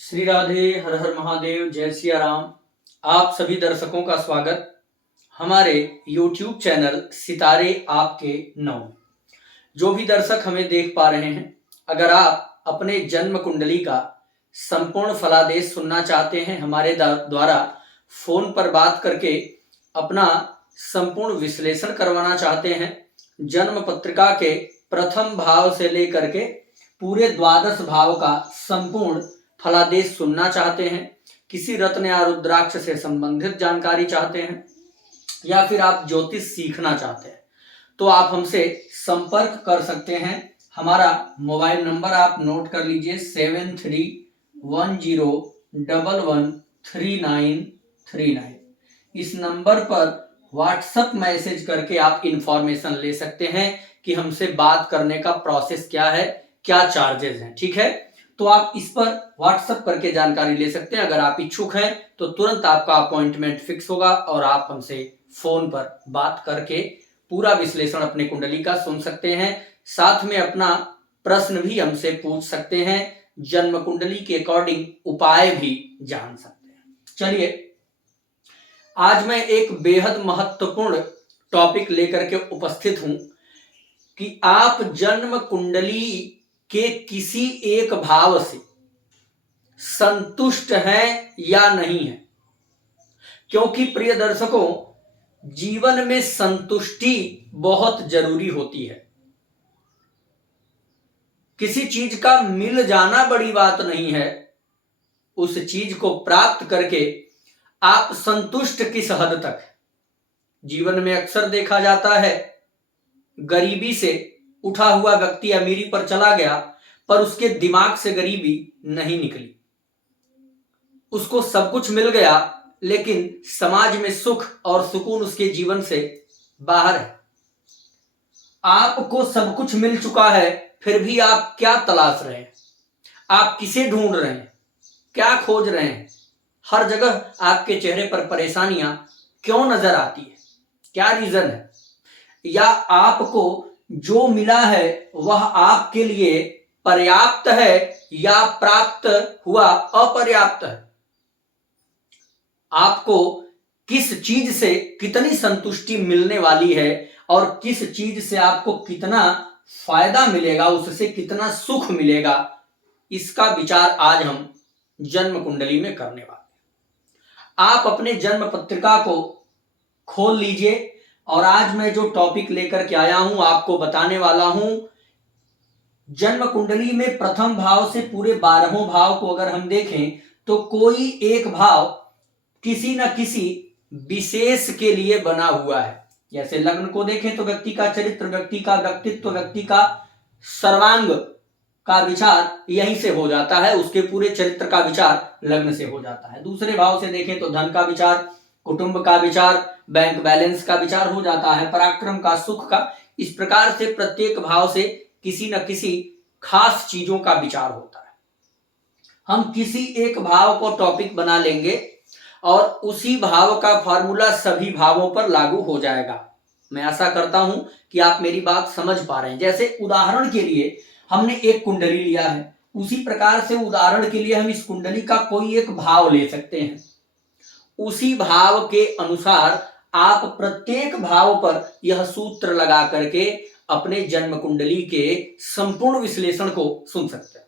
श्री राधे, हर हर महादेव, जय सिया राम। आप सभी दर्शकों का स्वागत हमारे YouTube चैनल सितारे आपके नौ। जो भी दर्शक हमें देख पा रहे हैं, अगर आप अपने जन्म कुंडली का संपूर्ण फलादेश सुनना चाहते हैं, हमारे द्वारा फोन पर बात करके अपना संपूर्ण विश्लेषण करवाना चाहते हैं, जन्म पत्रिका के प्रथम भाव से लेकर के पूरे द्वादश भाव का संपूर्ण फलादेश सुनना चाहते हैं, किसी रत्न या रुद्राक्ष से संबंधित जानकारी चाहते हैं, या फिर आप ज्योतिष सीखना चाहते हैं, तो आप हमसे संपर्क कर सकते हैं। हमारा मोबाइल नंबर आप नोट कर लीजिए 7310113939। इस नंबर पर व्हाट्सएप मैसेज करके आप इंफॉर्मेशन ले सकते हैं कि हमसे बात करने का प्रोसेस क्या है, क्या चार्जेस हैं। ठीक है, तो आप इस पर व्हाट्सएप करके जानकारी ले सकते हैं। अगर आप इच्छुक हैं तो तुरंत आपका अपॉइंटमेंट फिक्स होगा और आप हमसे फोन पर बात करके पूरा विश्लेषण अपने कुंडली का सुन सकते हैं। साथ में अपना प्रश्न भी हमसे पूछ सकते हैं, जन्म कुंडली के अकॉर्डिंग उपाय भी जान सकते हैं। चलिए, आज मैं एक बेहद महत्वपूर्ण टॉपिक लेकर के उपस्थित हूं कि आप जन्म कुंडली के किसी एक भाव से संतुष्ट हैं या नहीं हैं। क्योंकि प्रिय दर्शकों, जीवन में संतुष्टि बहुत जरूरी होती है। किसी चीज का मिल जाना बड़ी बात नहीं है, उस चीज को प्राप्त करके आप संतुष्ट किस हद तक। जीवन में अक्सर देखा जाता है, गरीबी से उठा हुआ व्यक्ति अमीरी पर चला गया, पर उसके दिमाग से गरीबी नहीं निकली। उसको सब कुछ मिल गया, लेकिन समाज में सुख और सुकून उसके जीवन से बाहर है। आपको सब कुछ मिल चुका है, फिर भी आप क्या तलाश रहे हैं, आप किसे ढूंढ रहे हैं, क्या खोज रहे हैं। हर जगह आपके चेहरे पर परेशानियां क्यों नजर आती है, क्या रीजन है। या आपको जो मिला है वह आपके लिए पर्याप्त है या प्राप्त हुआ अपर्याप्त है। आपको किस चीज से कितनी संतुष्टि मिलने वाली है और किस चीज से आपको कितना फायदा मिलेगा, उससे कितना सुख मिलेगा, इसका विचार आज हम जन्म कुंडली में करने वाले हैं। आप अपने जन्म पत्रिका को खोल लीजिए और आज मैं जो टॉपिक लेकर के आया हूं आपको बताने वाला हूं। जन्म कुंडली में प्रथम भाव से पूरे 12 भाव को अगर हम देखें तो कोई एक भाव किसी न किसी विशेष के लिए बना हुआ है। जैसे लग्न को देखें तो व्यक्ति का चरित्र, व्यक्ति का व्यक्तित्व, व्यक्ति का सर्वांग का विचार यहीं से हो जाता है, उसके पूरे चरित्र का विचार लग्न से हो जाता है। दूसरे भाव से देखें तो धन का विचार, कुटुंब का विचार, बैंक बैलेंस का विचार हो जाता है, पराक्रम का, सुख का। इस प्रकार से प्रत्येक भाव से किसी न किसी खास चीजों का विचार होता है। हम किसी एक भाव को टॉपिक बना लेंगे और उसी भाव का फॉर्मूला सभी भावों पर लागू हो जाएगा। मैं आशा करता हूं कि आप मेरी बात समझ पा रहे हैं। जैसे उदाहरण के लिए हमने एक कुंडली लिया है, उसी प्रकार से उदाहरण के लिए हम इस कुंडली का कोई एक भाव ले सकते हैं। उसी भाव के अनुसार आप प्रत्येक भाव पर यह सूत्र लगा करके अपने जन्म कुंडली के संपूर्ण विश्लेषण को सुन सकते हैं।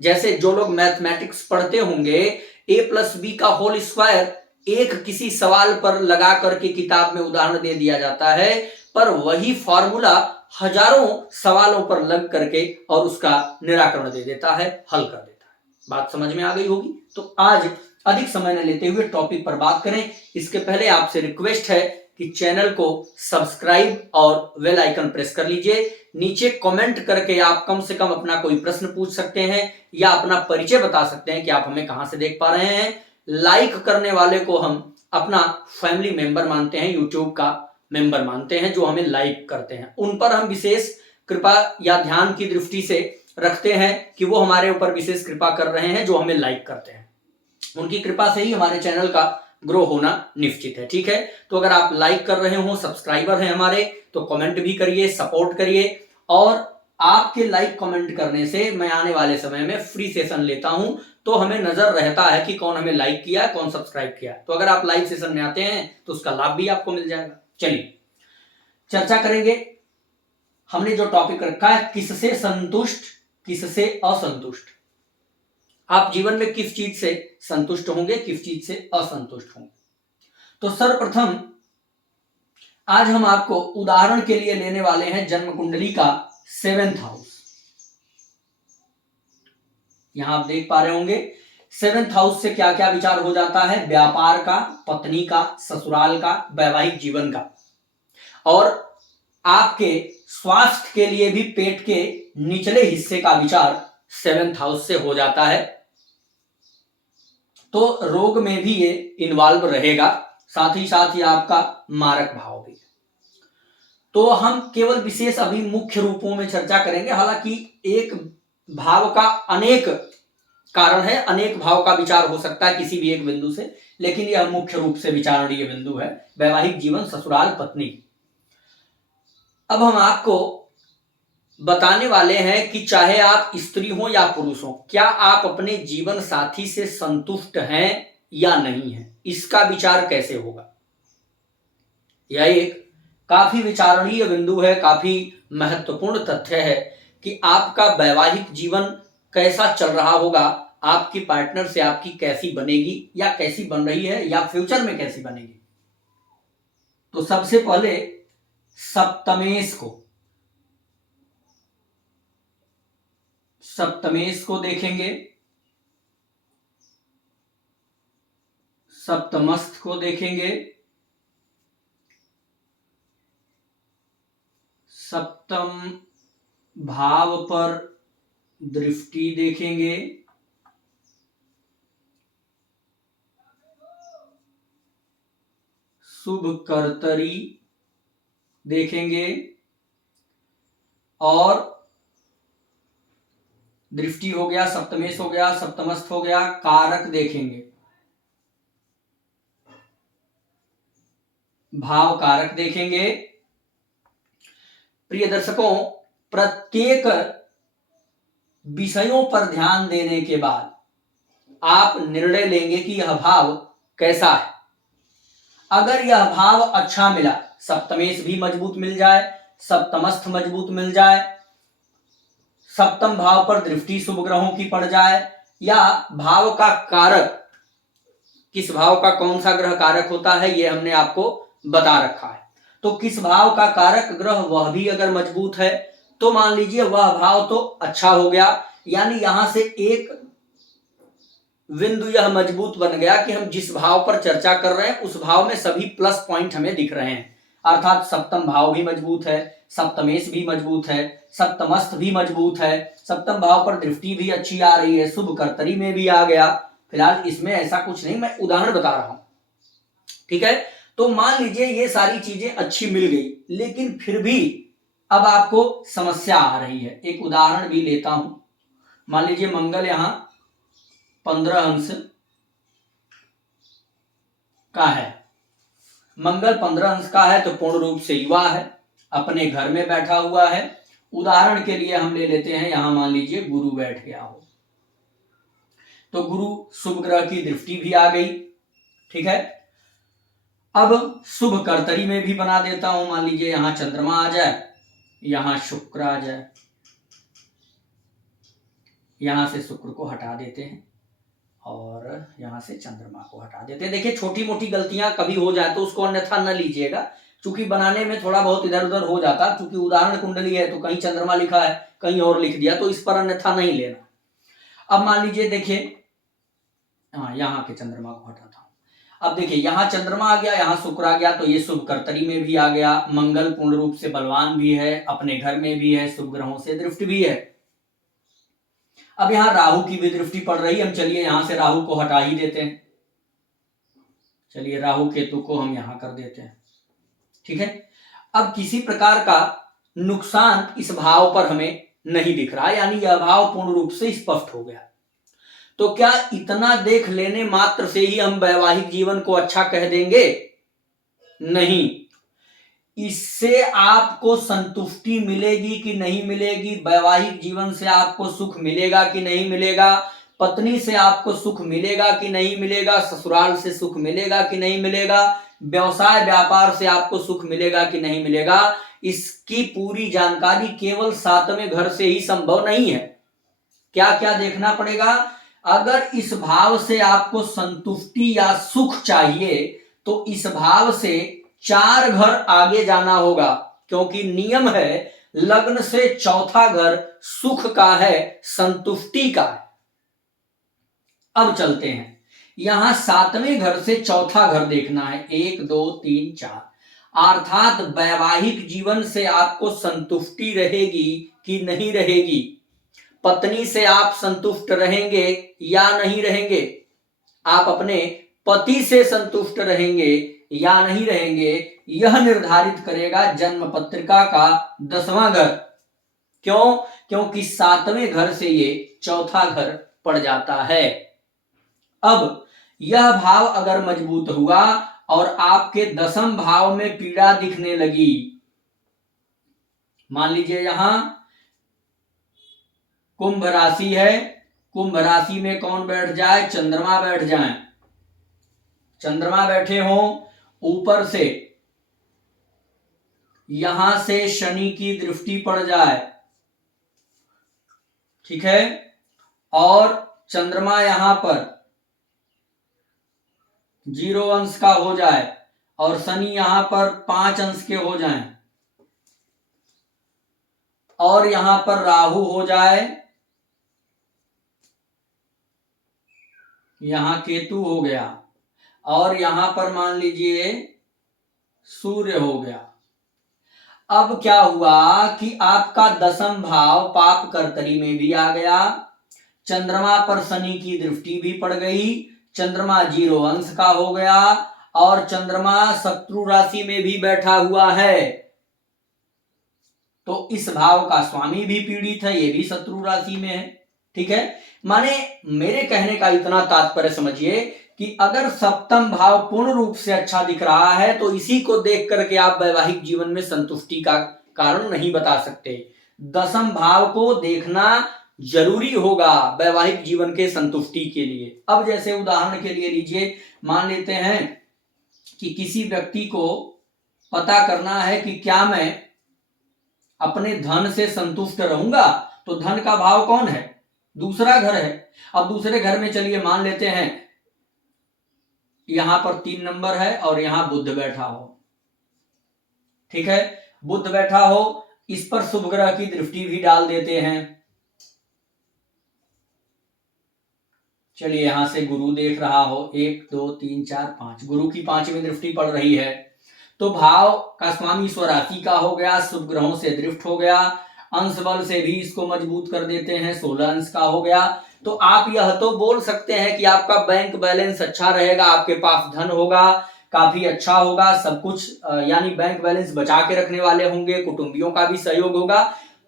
जैसे जो लोग मैथमेटिक्स पढ़ते होंगे, a+b का होल स्क्वायर एक किसी सवाल पर लगा करके किताब में उदाहरण दे दिया जाता है, पर वही फॉर्मूला हजारों सवालों पर लग करके और उसका निराकरण दे देता है, हल कर देता है। बात समझ में आ गई होगी। तो आज अधिक समय न लेते हुए टॉपिक पर बात करें। इसके पहले आपसे रिक्वेस्ट है कि चैनल को सब्सक्राइब और बेल आइकन प्रेस कर लीजिए। नीचे कमेंट करके आप कम से कम अपना कोई प्रश्न पूछ सकते हैं या अपना परिचय बता सकते हैं कि आप हमें कहां से देख पा रहे हैं। लाइक करने वाले को हम अपना फैमिली मेंबर मानते हैं, यूट्यूब का मेंबर मानते हैं, जो हमें लाइक करते हैं। उन पर हम विशेष कृपा या ध्यान की दृष्टि से रखते हैं कि वो हमारे ऊपर विशेष कृपा कर रहे हैं, जो हमें लाइक करते हैं। उनकी कृपा से ही हमारे चैनल का ग्रो होना निश्चित है। ठीक है, तो अगर आप लाइक कर रहे हो, सब्सक्राइबर हैं हमारे, तो कमेंट भी करिए, सपोर्ट करिए। और आपके लाइक कमेंट करने से मैं आने वाले समय में फ्री सेशन लेता हूं, तो हमें नजर रहता है कि कौन हमें लाइक किया, कौन सब्सक्राइब किया। तो अगर आप लाइव सेशन में आते हैं तो उसका लाभ भी आपको मिल जाएगा। चलिए चर्चा करेंगे। हमने जो टॉपिक रखा है, किससे संतुष्ट, किससे असंतुष्ट। आप जीवन में किस चीज से संतुष्ट होंगे, किस चीज से असंतुष्ट होंगे। तो सर्वप्रथम आज हम आपको उदाहरण के लिए लेने वाले हैं जन्म कुंडली का 7th हाउस। यहां आप देख पा रहे होंगे 7th हाउस से क्या क्या विचार हो जाता है, व्यापार का, पत्नी का, ससुराल का, वैवाहिक जीवन का, और आपके स्वास्थ्य के लिए भी पेट के निचले हिस्से का विचार 7th हाउस से हो जाता है। तो रोग में भी ये इन्वॉल्व रहेगा, साथ ही साथ ये आपका मारक भाव भी। तो हम केवल विशेष अभी मुख्य रूपों में चर्चा करेंगे। हालांकि एक भाव का अनेक कारण है, अनेक भाव का विचार हो सकता है किसी भी एक बिंदु से, लेकिन यह मुख्य रूप से विचारणीय बिंदु है, वैवाहिक जीवन, ससुराल, पत्नी। अब हम आपको बताने वाले हैं कि चाहे आप स्त्री हो या पुरुष हो, क्या आप अपने जीवन साथी से संतुष्ट हैं या नहीं है, इसका विचार कैसे होगा। यह एक काफी विचारणीय बिंदु है, काफी महत्वपूर्ण तथ्य है कि आपका वैवाहिक जीवन कैसा चल रहा होगा, आपकी पार्टनर से आपकी कैसी बनेगी या कैसी बन रही है या फ्यूचर में कैसी बनेगी। तो सबसे पहले सप्तमेश को देखेंगे, सप्तमस्थ को देखेंगे, सप्तम भाव पर दृष्टि देखेंगे, शुभ कर्तरी देखेंगे, और दृष्टि हो गया, सप्तमेश हो गया, सप्तमस्थ हो गया, कारक देखेंगे, भाव कारक देखेंगे। प्रिय दर्शकों, प्रत्येक विषयों पर ध्यान देने के बाद आप निर्णय लेंगे कि यह भाव कैसा है। अगर यह भाव अच्छा मिला, सप्तमेश भी मजबूत मिल जाए, सप्तमस्थ मजबूत मिल जाए, सप्तम भाव पर दृष्टि शुभ ग्रहों की पड़ जाए, या भाव का कारक, किस भाव का कौन सा ग्रह कारक होता है ये हमने आपको बता रखा है। तो किस भाव का कारक ग्रह वह भी अगर मजबूत है तो मान लीजिए वह भाव तो अच्छा हो गया, यानी यहां से एक बिंदु यह मजबूत बन गया कि हम जिस भाव पर चर्चा कर रहे हैं उस भाव में सभी प्लस पॉइंट हमें दिख रहे हैं। अर्थात सप्तम भाव भी मजबूत है, सप्तमेश भी मजबूत है, सप्तमस्थ भी मजबूत है, सप्तम भाव पर दृष्टि भी अच्छी आ रही है, शुभ कर्तरी में भी आ गया। फिलहाल इसमें ऐसा कुछ नहीं, मैं उदाहरण बता रहा हूं, ठीक है। तो मान लीजिए ये सारी चीजें अच्छी मिल गई, लेकिन फिर भी अब आपको समस्या आ रही है। एक उदाहरण भी लेता हूं। मान लीजिए मंगल यहां 15 अंश का है, मंगल 15 अंश का है तो पूर्ण रूप से युवा है, अपने घर में बैठा हुआ है। उदाहरण के लिए हम ले लेते हैं, यहां मान लीजिए गुरु बैठ गया हो, तो गुरु शुभ ग्रह की दृष्टि भी आ गई, ठीक है। अब शुभ कर्तरी में भी बना देता हूं, मान लीजिए यहां चंद्रमा आ जाए, यहां शुक्र आ जाए, यहां से शुक्र को हटा देते हैं और यहां से चंद्रमा को हटा देते हैं। देखिए छोटी मोटी गलतियां कभी हो जाए तो उसको अन्यथा न लीजिएगा, क्योंकि बनाने में थोड़ा बहुत इधर उधर हो जाता, क्योंकि उदाहरण कुंडली है तो कहीं चंद्रमा लिखा है कहीं और लिख दिया, तो इस पर अन्यथा नहीं लेना। अब मान लीजिए देखिए, हाँ यहाँ के चंद्रमा को हटाता हूं। अब देखिए यहाँ चंद्रमा आ गया, यहाँ शुक्र आ गया, तो ये शुभ कर्तरी में भी आ गया। मंगल पूर्ण रूप से बलवान भी है, अपने घर में भी है, शुभ ग्रहों से दृष्टि भी है। अब यहाँ राहु की भी दृष्टि पड़ रही है, हम चलिए यहां से राहु को हटा ही देते हैं। चलिए राहु केतु को हम यहां कर देते हैं, ठीक है। अब किसी प्रकार का नुकसान इस भाव पर हमें नहीं दिख रहा, यानी यह भाव पूर्ण रूप से स्पष्ट हो गया। तो क्या इतना देख लेने मात्र से ही हम वैवाहिक जीवन को अच्छा कह देंगे? नहीं, इससे आपको संतुष्टि मिलेगी कि नहीं मिलेगी, वैवाहिक जीवन से आपको सुख मिलेगा कि नहीं मिलेगा, पत्नी से आपको सुख मिलेगा कि नहीं मिलेगा, ससुराल से सुख मिलेगा कि नहीं मिलेगा, व्यवसाय व्यापार से आपको सुख मिलेगा कि नहीं मिलेगा, इसकी पूरी जानकारी केवल 7वें घर से ही संभव नहीं है। क्या क्या देखना पड़ेगा? अगर इस भाव से आपको संतुष्टि या सुख चाहिए तो इस भाव से 4 घर आगे जाना होगा, क्योंकि नियम है लग्न से चौथा घर सुख का है, संतुष्टि का है। अब चलते हैं, यहां 7वें घर से चौथा घर देखना है, 1 2 3 4, अर्थात वैवाहिक जीवन से आपको संतुष्टि रहेगी कि नहीं रहेगी, पत्नी से आप संतुष्ट रहेंगे या नहीं रहेंगे, आप अपने पति से संतुष्ट रहेंगे या नहीं रहेंगे, यह निर्धारित करेगा जन्म पत्रिका का 10वां घर। क्यों? क्योंकि 7वें घर से ये चौथा घर पड़ जाता है। अब यह भाव अगर मजबूत हुआ और आपके 10वें भाव में पीड़ा दिखने लगी, मान लीजिए यहां कुंभ राशि है, कुंभ राशि में कौन बैठ जाए? चंद्रमा बैठ जाए, चंद्रमा बैठे हो, ऊपर से यहां से शनि की दृष्टि पड़ जाए, ठीक है, और चंद्रमा यहां पर 0 अंश का हो जाए और शनि यहां पर 5 अंश के हो जाएं, और यहां पर राहु हो जाए, यहां केतु हो गया, और यहां पर मान लीजिए सूर्य हो गया। अब क्या हुआ कि आपका 10वां भाव पाप कर्तरी में भी आ गया, चंद्रमा पर शनि की दृष्टि भी पड़ गई, चंद्रमा 0 अंश का हो गया, और चंद्रमा शत्रु राशि में भी बैठा हुआ है, तो इस भाव का स्वामी भी पीड़ित है, ये भी शत्रु राशि में है, ठीक है। माने मेरे कहने का इतना तात्पर्य समझिए कि अगर 7वां भाव पूर्ण रूप से अच्छा दिख रहा है तो इसी को देख करके आप वैवाहिक जीवन में संतुष्टि का कारण नहीं बता सकते, 10वां भाव को देखना जरूरी होगा वैवाहिक जीवन के संतुष्टि के लिए। अब जैसे उदाहरण के लिए लीजिए, मान लेते हैं कि किसी व्यक्ति को पता करना है कि क्या मैं अपने धन से संतुष्ट रहूंगा, तो धन का भाव कौन है? दूसरा घर है। अब दूसरे घर में चलिए मान लेते हैं यहां पर 3 नंबर है और यहां बुध बैठा हो, ठीक है, बुध बैठा हो, इस पर शुभ ग्रह की दृष्टि भी डाल देते हैं, चलिए यहां से गुरु देख रहा हो, 1 2 3 4 5, गुरु की 5वीं दृष्टि पड़ रही है, तो भाव का स्वामी स्वराशि का हो गया, शुभ ग्रहों से दृष्ट हो गया, अंश बल से भी इसको मजबूत कर देते हैं, 16 अंश का हो गया। तो आप यह तो बोल सकते हैं कि आपका बैंक बैलेंस अच्छा रहेगा, आपके पास धन होगा, काफी अच्छा होगा, सब कुछ यानी बैंक बैलेंस बचा के रखने वाले होंगे, कुटुंबियों का भी सहयोग होगा,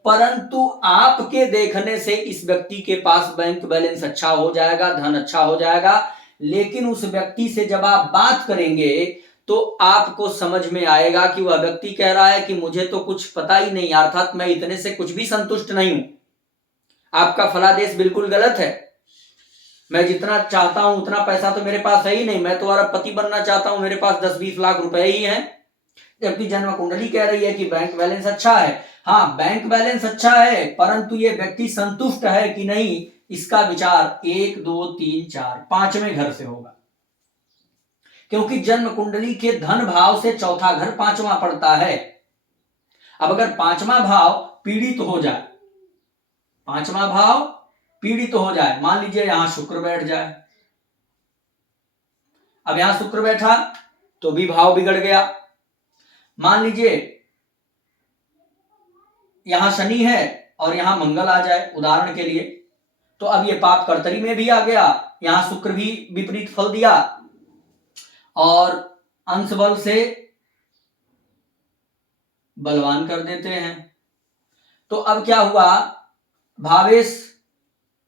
परंतु आपके देखने से इस व्यक्ति के पास बैंक बैलेंस अच्छा हो जाएगा, धन अच्छा हो जाएगा, लेकिन उस व्यक्ति से जब आप बात करेंगे तो आपको समझ में आएगा कि वह व्यक्ति कह रहा है कि मुझे तो कुछ पता ही नहीं, अर्थात मैं इतने से कुछ भी संतुष्ट नहीं हूं, आपका फलादेश बिल्कुल गलत है, मैं जितना चाहता हूं उतना पैसा तो मेरे पास है ही नहीं, मैं तो अरबपति बनना चाहता हूं, मेरे पास 10-20 लाख रुपए ही हैं, जबकि जन्म कुंडली कह रही है कि बैंक बैलेंस अच्छा है। हाँ, बैंक बैलेंस अच्छा है, परंतु ये व्यक्ति संतुष्ट है कि नहीं, इसका विचार 1 2 3 4 5वें घर से होगा, क्योंकि जन्म कुंडली के धन भाव से चौथा घर 5वां पड़ता है। अब अगर 5वां भाव पीड़ित हो जाए, 5वां भाव पीड़ित हो जाए, मान लीजिए यहां शुक्र बैठ जाए, अब यहां शुक्र बैठा तो भी भाव बिगड़ गया, मान लीजिए यहां शनि है और यहां मंगल आ जाए उदाहरण के लिए, तो अब ये पाप कर्तरी में भी आ गया, यहां शुक्र भी विपरीत फल दिया और अंश बल से बलवान कर देते हैं। तो अब क्या हुआ, भावेश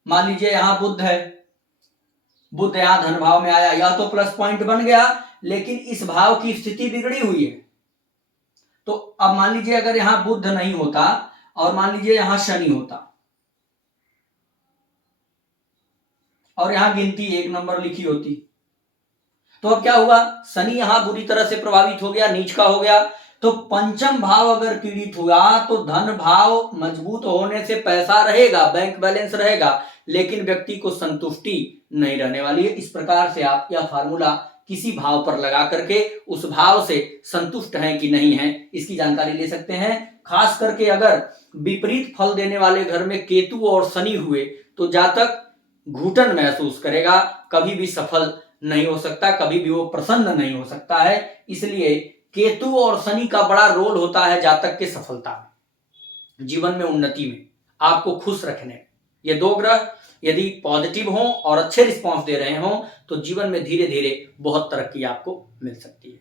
मान लीजिए यहां बुध है, बुध यहां धन भाव में आया, यह तो प्लस पॉइंट बन गया, लेकिन इस भाव की स्थिति बिगड़ी हुई है। तो अब मान लीजिए अगर यहां बुध नहीं होता और मान लीजिए यहां शनि होता, और यहां गिनती 1 नंबर लिखी होती। तो अब क्या हुआ, शनि यहां बुरी तरह से प्रभावित हो गया, नीच का हो गया। तो पंचम भाव अगर पीड़ित हुआ तो धन भाव मजबूत होने से पैसा रहेगा, बैंक बैलेंस रहेगा, लेकिन व्यक्ति को संतुष्टि नहीं रहने वाली है। इस प्रकार से आप यह फार्मूला किसी भाव पर लगा करके उस भाव से संतुष्ट हैं कि नहीं है इसकी जानकारी ले सकते हैं। खास करके अगर विपरीत फल देने वाले घर में केतु और शनि हुए तो जातक घुटन महसूस करेगा, कभी भी सफल नहीं हो सकता, कभी भी वो प्रसन्न नहीं हो सकता है। इसलिए केतु और शनि का बड़ा रोल होता है जातक के सफलता में, जीवन में उन्नति में, आपको खुश रखने में। ये 2 ग्रह यदि पॉजिटिव हों और अच्छे रिस्पॉन्स दे रहे हों तो जीवन में धीरे धीरे बहुत तरक्की आपको मिल सकती है।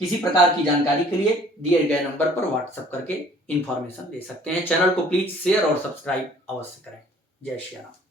किसी प्रकार की जानकारी के लिए दिए गए नंबर पर व्हाट्सएप करके इंफॉर्मेशन ले सकते हैं। चैनल को प्लीज शेयर और सब्सक्राइब अवश्य करें। जय श्री राम।